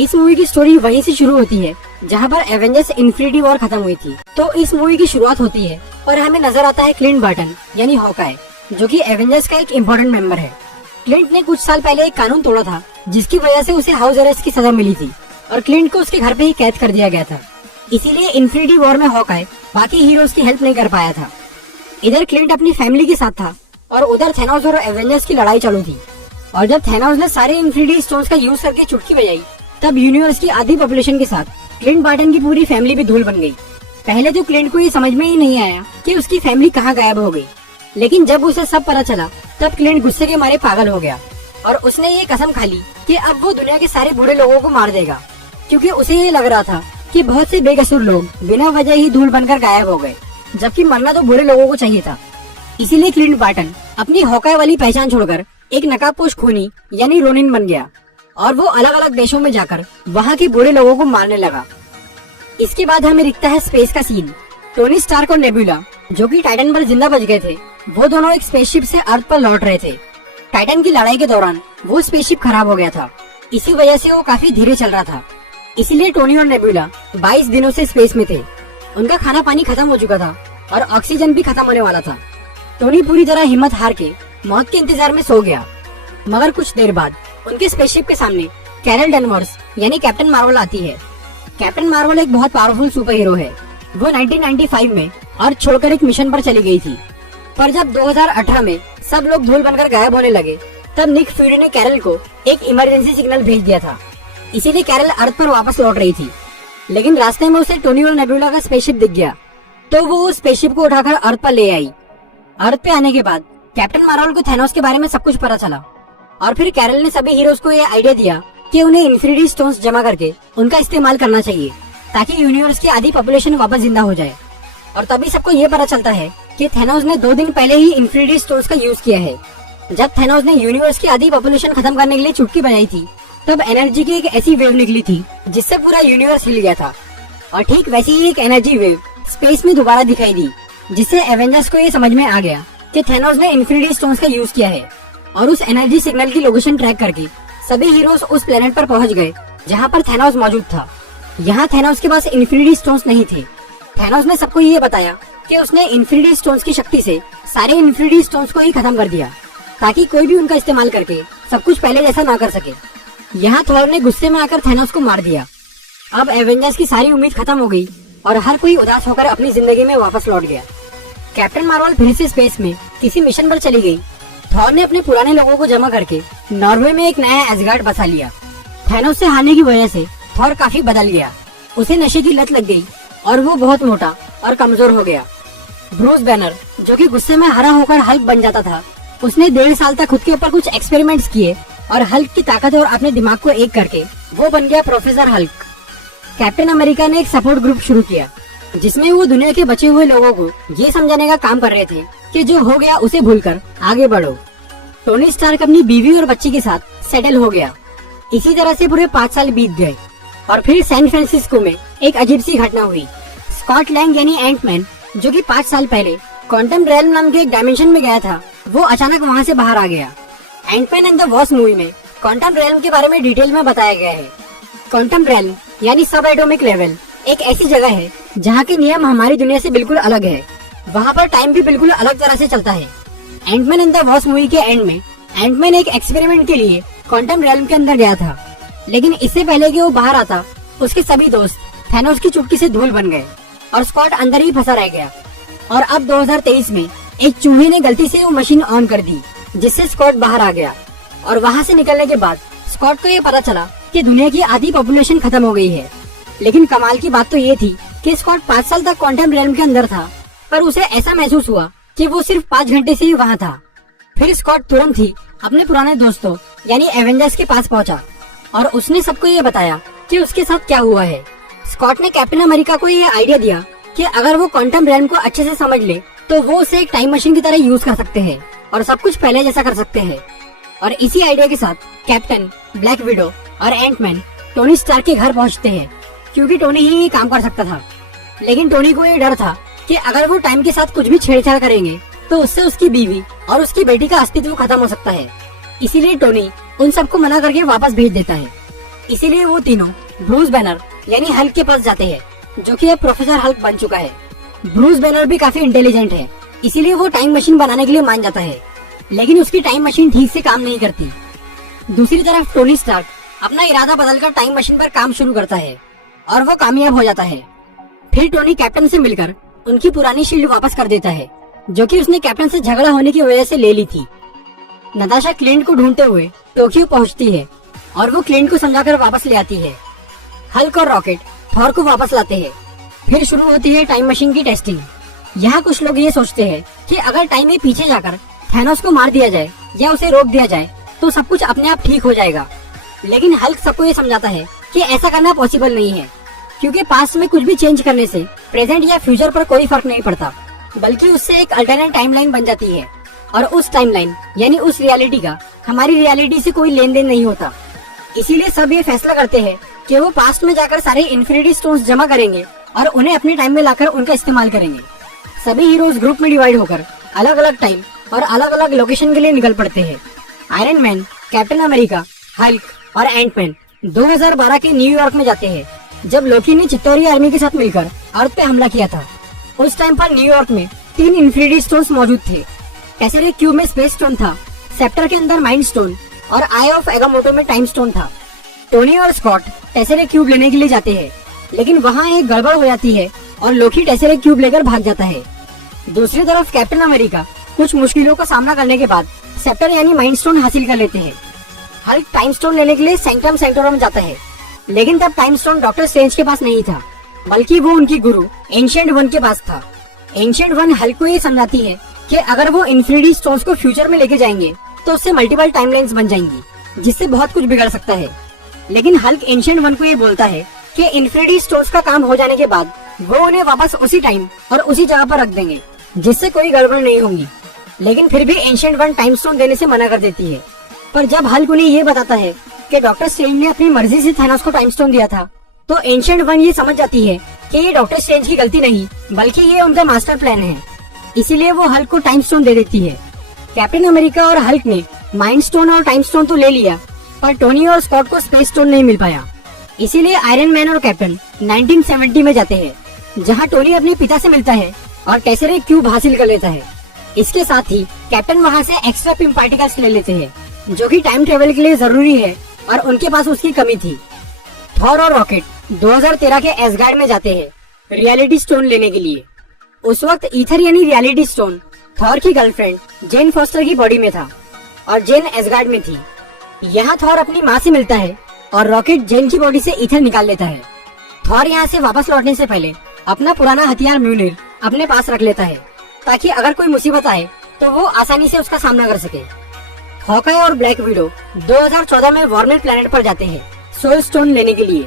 इस मूवी की स्टोरी वहीं से शुरू होती है जहाँ पर एवेंजर्स इन्फिनिटी वॉर खत्म हुई थी। तो इस मूवी की शुरुआत होती है और हमें नजर आता है क्लिंट बार्टन यानी हॉकाय, जो कि एवेंजर्स का एक इम्पोर्टेंट मेंबर है। क्लिंट ने कुछ साल पहले एक कानून तोड़ा था जिसकी वजह से उसे हाउस अरेस्ट की सजा मिली थी और क्लिंट को उसके घर पे ही कैद कर दिया गया था। इसीलिए इन्फिनिटी वॉर में हॉकाय बाकी हीरोज की हेल्प नहीं कर पाया था। इधर क्लिंट अपनी फैमिली के साथ था और उधर थैनोस और एवेंजर्स की लड़ाई चालू थी। और जब थैनोस ने सारे इन्फिनिटी स्टोन्स का यूज करके चुटकी बजाई, तब यूनिवर्स की आधी पॉपुलेशन के साथ क्लिंट बार्टन की पूरी फैमिली भी धूल बन गई। पहले तो क्लिंट को ये समझ में ही नहीं आया कि उसकी फैमिली कहाँ गायब हो गई, लेकिन जब उसे सब पता चला तब क्लिंट गुस्से के मारे पागल हो गया और उसने ये कसम खा ली कि अब वो दुनिया के सारे बुरे लोगों को मार देगा, क्योंकि उसे ये लग रहा था कि बहुत से बेकसूर लोग बिना वजह ही धूल बनकर गायब हो गए, जबकि मरना तो बुरे लोगों को चाहिए था। इसीलिए क्लिंट बार्टन अपनी हॉकाय वाली पहचान छोड़कर एक नकाबपोश खूनी यानी रोनिन बन गया और वो अलग अलग देशों में जाकर वहाँ के बुरे लोगों को मारने लगा। इसके बाद हमें दिखता है स्पेस का सीन। टोनी स्टार्क और नेबुला, जो कि टाइटन पर जिंदा बच गए थे, वो दोनों एक स्पेसशिप से अर्थ पर लौट रहे थे। टाइटन की लड़ाई के दौरान वो स्पेसशिप खराब हो गया था, इसी वजह से वो काफी धीरे चल रहा था। इसीलिए टोनी और नेबुला 22 दिनों से स्पेस में थे। उनका खाना पानी खत्म हो चुका था और ऑक्सीजन भी खत्म होने वाला था। टोनी पूरी तरह हिम्मत हार के मौत के इंतजार में सो गया, मगर कुछ देर बाद उनके स्पेसशिप के सामने कैरल डनवर्स यानी कैप्टन मार्वल आती है। कैप्टन मार्वल एक बहुत पावरफुल सुपर हीरो है। वो 1995 में अर्थ छोड़कर एक मिशन पर चली गई थी, पर जब 2018 में सब लोग धूल बनकर गायब होने लगे, तब निक फ्यूरी ने कैरल को एक इमरजेंसी सिग्नल भेज दिया था। इसीलिए कैरल अर्थ पर वापस लौट रही थी, लेकिन रास्ते में उसे टोनी और नेबुला का स्पेसशिप दिख गया, तो वो उस स्पेसशिप को उठाकर अर्थ पर ले आई। अर्थ पे आने के बाद कैप्टन मार्वल को थैनोस के बारे में सब कुछ पता चला और फिर कैरल ने सभी हीरोज को ये आइडिया दिया कि उन्हें इन्फिनिटी स्टोन्स जमा करके उनका इस्तेमाल करना चाहिए ताकि यूनिवर्स की आधी पॉपुलेशन वापस जिंदा हो जाए। और तभी सबको ये पता चलता है कि थैनोस ने 2 दिन पहले ही इन्फिनिटी स्टोन्स का यूज किया है। जब थैनोस ने यूनिवर्स की आधी पॉपुलेशन खत्म करने के लिए चुटकी बजाई थी, तब एनर्जी की एक ऐसी वेव निकली थी जिससे पूरा यूनिवर्स हिल गया था। और ठीक वैसी ही एक एनर्जी वेव स्पेस में दोबारा दिखाई दी, जिससे एवेंजर्स को ये समझ में आ गया कि थैनोस ने इन्फिनिटी स्टोन्स का यूज किया है। और उस एनर्जी सिग्नल की लोकेशन ट्रैक करके सभी हीरोज उस प्लेनेट पर पहुंच गए जहां पर थैनोस मौजूद था। यहाँ थैनोस के पास इन्फिनिटी स्टोन्स नहीं थे। थैनोस ने सबको ये बताया कि उसने इन्फिनिटी स्टोन्स की शक्ति से सारे इन्फिनिटी स्टोन्स को ही खत्म कर दिया, ताकि कोई भी उनका इस्तेमाल करके सब कुछ पहले जैसा ना कर सके। यहाँ थॉर ने गुस्से में आकर थैनोस को मार दिया। अब एवेंजर्स की सारी उम्मीद खत्म हो गई और हर कोई उदास होकर अपनी जिंदगी में वापस लौट गया। कैप्टन मार्वल फिर से स्पेस में किसी मिशन पर चली गई। थॉर ने अपने पुराने लोगों को जमा करके नॉर्वे में एक नया एसगार्ड बसा लिया। थैनोस से हारने की वजह से थॉर काफी बदल गया। उसे नशे की लत लग गई और वो बहुत मोटा और कमजोर हो गया। ब्रूस बैनर, जो कि गुस्से में हरा होकर हल्क बन जाता था, उसने 1.5 साल तक खुद के ऊपर कुछ एक्सपेरिमेंट्स किए और हल्क की ताकत और अपने दिमाग को एक करके वो बन गया प्रोफेसर हल्क। कैप्टन अमेरिका ने एक सपोर्ट ग्रुप शुरू किया जिसमें वो दुनिया के बचे हुए लोगों को ये समझाने का काम कर रहे थे कि जो हो गया उसे भूलकर आगे बढ़ो। टोनी स्टार्क अपनी बीवी और बच्ची के साथ सेटल हो गया। इसी तरह से पूरे 5 साल बीत गए और फिर सैन फ्रांसिस्को में एक अजीब सी घटना हुई। स्कॉट लैंग यानी एंटमैन, जो कि 5 साल पहले क्वांटम रेल्म नाम के एक डायमेंशन में गया था, वो अचानक वहाँ से बाहर आ गया। Antman and the Wasp movie में क्वांटम रेल्म के बारे में डिटेल में बताया गया है। क्वांटम रेल्म यानी सब एटॉमिक लेवल एक ऐसी जगह है जहाँ के नियम हमारी दुनिया से बिल्कुल अलग है। वहाँ पर टाइम भी बिल्कुल अलग तरह से चलता है। Ant Man and the Wasp movie के एंड में एंटमैन एक एक्सपेरिमेंट के लिए क्वांटम रेल्म के अंदर गया था, लेकिन इससे पहले कि वो बाहर आता, उसके सभी दोस्त थैनोस की चुटकी से धूल बन गए और स्कॉट अंदर ही फंसा रह गया। और अब 2023 में एक चूहे ने गलती से वो मशीन ऑन कर दी, जिससे स्कॉट बाहर आ गया। और वहाँ से निकलने के बाद स्कॉट को ये पता चला कि दुनिया की आधी पॉपुलेशन खत्म हो गई है। लेकिन कमाल की बात तो ये थी कि स्कॉट 5 साल तक क्वांटम रेल्म के अंदर था, पर उसे ऐसा महसूस हुआ कि वो सिर्फ 5 घंटे से ही वहाँ था। फिर स्कॉट तुरंत ही अपने पुराने दोस्तों यानी एवेंजर्स के पास पहुंचा और उसने सबको ये बताया कि उसके साथ क्या हुआ है। स्कॉट ने कैप्टन अमेरिका को ये आइडिया दिया कि अगर वो क्वांटम रेल्म को अच्छे से समझ ले तो वो उसे एक टाइम मशीन की तरह यूज कर सकते हैं और सब कुछ पहले जैसा कर सकते हैं। और इसी आइडिया के साथ कैप्टन, ब्लैक विडो और एंटमैन टोनी स्टार्क के घर पहुंचते हैं, क्योंकि टोनी ही ये काम कर सकता था। लेकिन टोनी को ये डर था कि अगर वो टाइम के साथ कुछ भी छेड़छाड़ करेंगे तो उससे उसकी बीवी और उसकी बेटी का अस्तित्व खत्म हो सकता है। इसीलिए टोनी उन सबको मना करके वापस भेज देता है। इसीलिए वो तीनों ब्रूस बैनर यानी हल्क के पास जाते हैं, जो कि अब प्रोफेसर हल्क बन चुका है। ब्रूस बैनर भी काफी इंटेलिजेंट है, इसीलिए वो टाइम मशीन बनाने के लिए मान जाता है, लेकिन उसकी टाइम मशीन ठीक से काम नहीं करती। दूसरी तरफ टोनी स्टार्क अपना इरादा बदलकर टाइम मशीन पर काम शुरू करता है और वो कामयाब हो जाता है। फिर टोनी कैप्टन से मिलकर उनकी पुरानी शील्ड वापस कर देता है, जो कि उसने कैप्टन से झगड़ा होने की वजह से ले ली थी। नताशा क्लिंट को ढूंढते हुए टोक्यो पहुंचती है और वो क्लिंट को समझाकर वापस ले आती है। हल्क और रॉकेट थॉर को वापस लाते हैं। फिर शुरू होती है टाइम मशीन की टेस्टिंग। यहाँ कुछ लोग ये सोचते हैं कि अगर टाइम में पीछे जाकर थैनोस को मार दिया जाए या उसे रोक दिया जाए तो सब कुछ अपने आप ठीक हो जाएगा, लेकिन हल्क सबको ये समझाता है कि ऐसा करना पॉसिबल नहीं है, क्योंकि पास्ट में कुछ भी चेंज करने से प्रेजेंट या फ्यूचर पर कोई फर्क नहीं पड़ता, बल्कि उससे एक अल्टरनेट टाइमलाइन बन जाती है और उस टाइमलाइन यानी उस रियलिटी का हमारी रियलिटी से कोई लेन देन नहीं होता। इसीलिए सब ये फैसला करते हैं कि वो पास्ट में जाकर सारे इन्फिनिटी स्टोन्स जमा करेंगे और उन्हें अपने टाइम में लाकर उनका इस्तेमाल करेंगे। सभी हीरोज ग्रुप में डिवाइड होकर अलग अलग टाइम और अलग अलग लोकेशन के लिए निकल पड़ते हैं। Iron man, captain America, Hulk और एंटमैन 2012 के न्यूयॉर्क में जाते हैं, जब लोकी ने चित्तौरी आर्मी के साथ मिलकर अर्थ पे हमला किया था। उस टाइम पर न्यूयॉर्क में 3 इन्फिनिटी स्टोन्स मौजूद थे। टेसेरे क्यूब में स्पेस स्टोन था, सेप्टर के अंदर माइंड स्टोन और आई ऑफ एगामोटो में टाइम स्टोन था। टोनी और स्कॉट टेसेरे क्यूब लेने के लिए जाते हैं, लेकिन वहाँ एक गड़बड़ हो जाती है और लोकी टेसेरे क्यूब लेकर भाग जाता है। दूसरी तरफ कैप्टन अमेरिका कुछ मुश्किलों का सामना करने के बाद सेप्टर यानी माइंड स्टोन हासिल कर लेते हैं। हल्क टाइम स्टोन लेने के लिए सैंक्टम सैंक्टोरम जाता है, लेकिन तब टाइम स्टोन डॉक्टर स्ट्रेंज के पास नहीं था, बल्कि वो उनकी गुरु एंशिएंट वन के पास था। एंशिएंट वन हल्क को ये समझाती है कि अगर वो इन्फिनिटी स्टोन्स को फ्यूचर में लेके जाएंगे तो उससे मल्टीपल टाइमलाइंस बन जाएंगी, जिससे बहुत कुछ बिगड़ सकता है। लेकिन हल्क एंशिएंट वन को ये बोलता है कि इन्फिनिटी स्टोन्स का काम हो जाने के बाद वो उन्हें वापस उसी टाइम और उसी जगह पर रख देंगे, जिससे कोई गड़बड़ नहीं होगी। लेकिन फिर भी एंशिएंट वन टाइम स्टोन देने से मना कर देती है। पर जब हल्क उन्हें ये बताता है कि डॉक्टर स्ट्रेंज ने अपनी मर्जी से थैनोस को टाइम स्टोन दिया था, तो एंशिएंट वन ये समझ जाती है कि ये डॉक्टर स्ट्रेंज की गलती नहीं, बल्कि ये उनका मास्टर प्लान है। इसीलिए वो हल्क को टाइम स्टोन दे देती है। कैप्टन अमेरिका और हल्क ने माइंड स्टोन और टाइम स्टोन तो ले लिया, पर टोनी और स्कॉट को स्पेस स्टोन नहीं मिल पाया। इसीलिए आयरन मैन और कैप्टन 1970 में जाते हैं, जहां टोनी अपने पिता से मिलता है और टेसेरे क्यूब हासिल कर लेता है। इसके साथ ही कैप्टन वहां से एक्स्ट्रा पिम पार्टिकल्स ले लेते हैं, जो कि टाइम ट्रेवल के लिए जरूरी है और उनके पास उसकी कमी थी। थॉर और रॉकेट 2013 के एसगार्ड में जाते हैं रियलिटी स्टोन लेने के लिए। उस वक्त ईथर यानी रियलिटी स्टोन थॉर की गर्लफ्रेंड जेन फॉस्टर की बॉडी में था और जेन एसगार्ड में थी। यहाँ थॉर अपनी माँ से मिलता है और रॉकेट जेन की बॉडी से ईथर निकाल लेता है। थॉर यहाँ से वापस लौटने से पहले अपना पुराना हथियार म्यूनिर अपने पास रख लेता है, ताकि अगर कोई मुसीबत आए तो वो आसानी से उसका सामना कर सके। हॉकाई और ब्लैक विडो 2014 में वॉर्मर प्लेनेट पर जाते हैं सोल स्टोन लेने के लिए।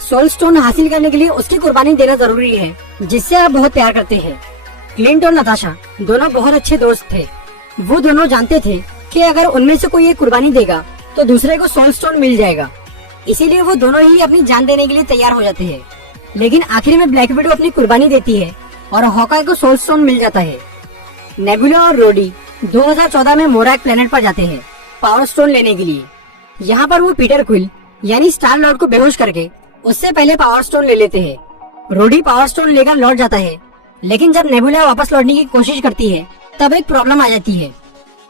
सोल स्टोन हासिल करने के लिए उसकी कुर्बानी देना जरूरी है, जिससे आप बहुत प्यार करते हैं। क्लिंट और नताशा दोनों बहुत अच्छे दोस्त थे। वो दोनों जानते थे कि अगर उनमें से कोई एक कुर्बानी देगा तो दूसरे को सोल स्टोन मिल जाएगा। इसीलिए वो दोनों ही अपनी जान देने के लिए तैयार हो जाते हैं। लेकिन आखिर में ब्लैक विडो अपनी कुर्बानी देती है और हॉकाई को सोल स्टोन मिल जाता है। नेबुला और रोडी 2014 में मोराक प्लेनेट पर जाते हैं पावर स्टोन लेने के लिए। यहाँ पर वो पीटर क्विल यानी स्टार लॉर्ड को बेहोश करके उससे पहले पावर स्टोन ले लेते हैं। रोडी पावर स्टोन लेकर लौट जाता है, लेकिन जब नेबुला वापस लौटने की कोशिश करती है तब एक प्रॉब्लम आ जाती है।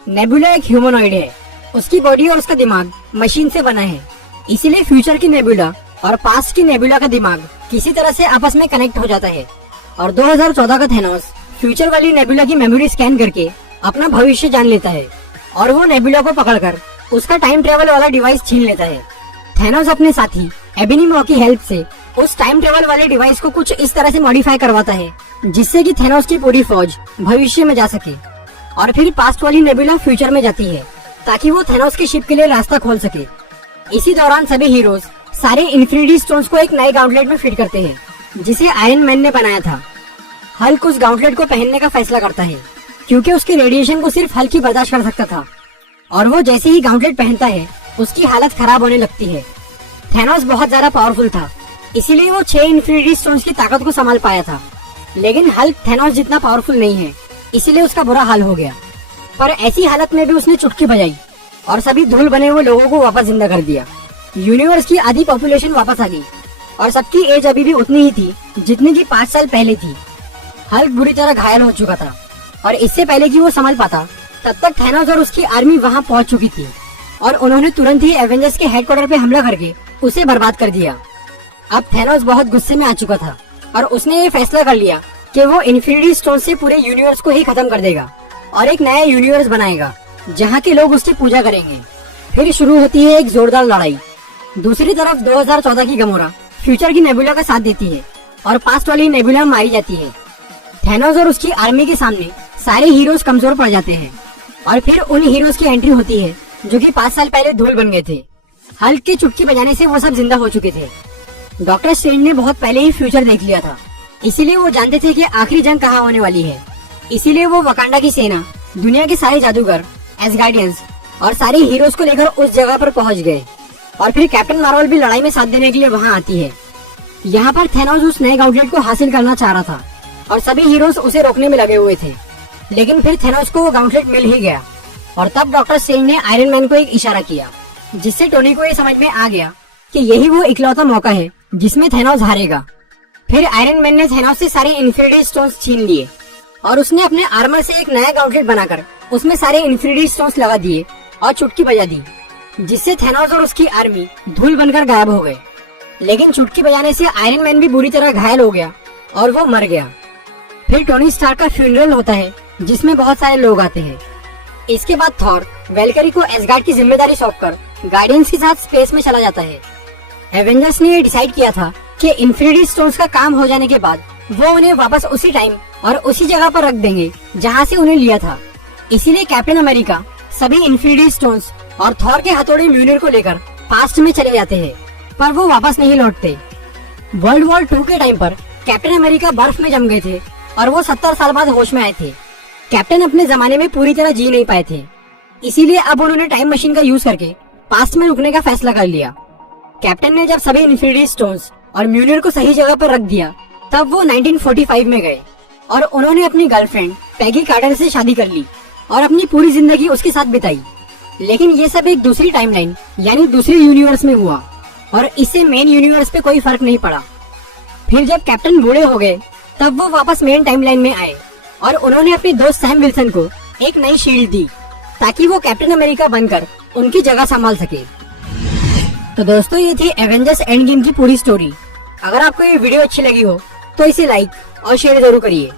नेबुला एक ह्यूमनॉइड है, उसकी बॉडी और उसका दिमाग मशीन से बना है। इसीलिए फ्यूचर की नेबुला और पास्ट की नेबुला का दिमाग किसी तरह से आपस में कनेक्ट हो जाता है और 2014 का थैनोस फ्यूचर वाली नेबुला की मेमोरी स्कैन करके अपना भविष्य जान लेता है और वो नेबुला को पकड़कर उसका टाइम ट्रेवल वाला डिवाइस छीन लेता है। थैनोस अपने साथी एबिनी मॉ की हेल्प से उस टाइम ट्रेवल वाले डिवाइस को कुछ इस तरह से मॉडिफाई करवाता है जिससे कि थैनोस की पूरी फौज भविष्य में जा सके और फिर पास्ट वाली नेबुला फ्यूचर में जाती है ताकि वो थैनोस की शिप के लिए रास्ता खोल सके। इसी दौरान सभी हीरोज सारे इन्फिनिटी स्टोन्स को एक नए गाउंटलेट में फिट करते हैं जिसे आयरन मैन ने बनाया था। हल्क उस गाउंटलेट को पहनने का फैसला करता है क्योंकि उसके रेडिएशन को सिर्फ हल्क ही बर्दाश्त कर सकता था और वो जैसे ही गाउंटलेट पहनता है उसकी हालत खराब होने लगती है। थैनोस बहुत ज्यादा पावरफुल था, इसीलिए वो 6 इन्फिनिटी स्टोन्स की ताकत को संभाल पाया था। लेकिन हल्क थैनोस जितना पावरफुल नहीं है, इसीलिए उसका बुरा हाल हो गया। पर ऐसी हालत में भी उसने चुटकी बजाई और सभी धूल बने हुए लोगों को वापस जिंदा कर दिया। यूनिवर्स की आधी पॉपुलेशन वापस आ गई और सबकी एज अभी भी उतनी ही थी जितनी की 5 साल पहले थी। हल्क बुरी तरह घायल हो चुका था और इससे पहले कि वो संभल पाता तब तक थैनोस और उसकी आर्मी वहां पहुंच चुकी थी और उन्होंने तुरंत ही एवेंजर्स के हेडक्वार्टर पे हमला करके उसे बर्बाद कर दिया। अब थैनोस बहुत गुस्से में आ चुका था और उसने ये फैसला कर लिया कि वो इन्फिनिटी स्टोन से पूरे यूनिवर्स को ही खत्म कर देगा और एक नया यूनिवर्स बनाएगा जहाँ के लोग उसकी पूजा करेंगे। फिर शुरू होती है एक जोरदार लड़ाई। दूसरी तरफ 2014 की गमोरा फ्यूचर की नेबुला का साथ देती है और पास्ट वाली नेबुला मारी जाती है। थैनोस और उसकी आर्मी के सामने सारे हीरोज कमजोर पड़ जाते हैं और फिर उन हीरोज की एंट्री होती है जो कि 5 साल पहले धूल बन गए थे। हल्क के चुटकी बजाने से वो सब जिंदा हो चुके थे। डॉक्टर स्ट्रेंज ने बहुत पहले ही फ्यूचर देख लिया था, इसीलिए वो जानते थे कि आखिरी जंग कहाँ होने वाली है। इसीलिए वो वकांडा की सेना, दुनिया के सारे जादूगर, एसगार्डियंस और सारे हीरोज को लेकर उस जगह पर पहुंच गए और फिर कैप्टन मार्वल भी लड़ाई में साथ देने के लिए वहां आती है। यहाँ पर थैनोस उस नए गॉन्टलेट को हासिल करना चाह रहा था और सभी हीरोज उसे रोकने में लगे हुए थे, लेकिन फिर थैनोस को वो गॉन्टलेट मिल ही गया और तब डॉक्टर स्ट्रेंज ने आयरन मैन को एक इशारा किया जिससे टोनी को ये समझ में आ गया कि यही वो इकलौता मौका है जिसमें थैनोस हारेगा। फिर आयरन मैन ने थैनोस से सारे इन्फिनिटी स्टोन्स छीन लिए और उसने अपने आर्मर से एक नया गॉन्टलेट बनाकर उसमें सारे इन्फिनिटी स्टोन्स लगा दिए और चुटकी बजा दी, जिससे थैनोस और उसकी आर्मी धूल बनकर गायब हो गए। लेकिन चुटकी बजाने से आयरन मैन भी बुरी तरह घायल हो गया और वो मर गया। फिर टोनी स्टार्क का फ्यूनरल होता है जिसमें बहुत सारे लोग आते हैं। इसके बाद थॉर वेलकरी को एसगार्ड की जिम्मेदारी सौंपकर गार्डियंस के साथ स्पेस में चला जाता है। एवेंजर्स ने ये डिसाइड किया था कि इन्फिनिटी स्टोन्स का काम हो जाने के बाद वो उन्हें वापस उसी टाइम और उसी जगह पर रख देंगे जहाँ से उन्हें लिया था। इसीलिए कैप्टन अमेरिका सभी इन्फिनिटी स्टोन्स और थॉर के हथौड़े म्यूनिर को लेकर पास्ट में चले जाते हैं, पर वो वापस नहीं लौटते। वर्ल्ड वॉर 2 के टाइम पर कैप्टन अमेरिका बर्फ में जम गए थे और वो 70 साल बाद होश में आए थे। कैप्टन अपने जमाने में पूरी तरह जी नहीं पाए थे, इसीलिए अब उन्होंने टाइम मशीन का यूज करके पास्ट में रुकने का फैसला कर लिया। कैप्टन ने जब सभी इन्फिनिटी स्टोन्स और म्यूनिर को सही जगह पर रख दिया तब वो 1945 में गए और उन्होंने अपनी गर्लफ्रेंड पैगी कार्टर से शादी कर ली और अपनी पूरी जिंदगी उसके साथ बिताई। लेकिन ये सब एक दूसरी टाइमलाइन यानी दूसरे यूनिवर्स में हुआ और इससे मेन यूनिवर्स पे कोई फर्क नहीं पड़ा। फिर जब कैप्टन बूढ़े हो गए तब वो वापस मेन टाइमलाइन में आए और उन्होंने अपने दोस्त सैम विल्सन को एक नई शील्ड दी ताकि वो कैप्टन अमेरिका बनकर उनकी जगह संभाल सके। तो दोस्तों, ये थी एवेंजर्स एंड गेम की पूरी स्टोरी। अगर आपको ये वीडियो अच्छी लगी हो तो इसे लाइक और शेयर जरूर करिए।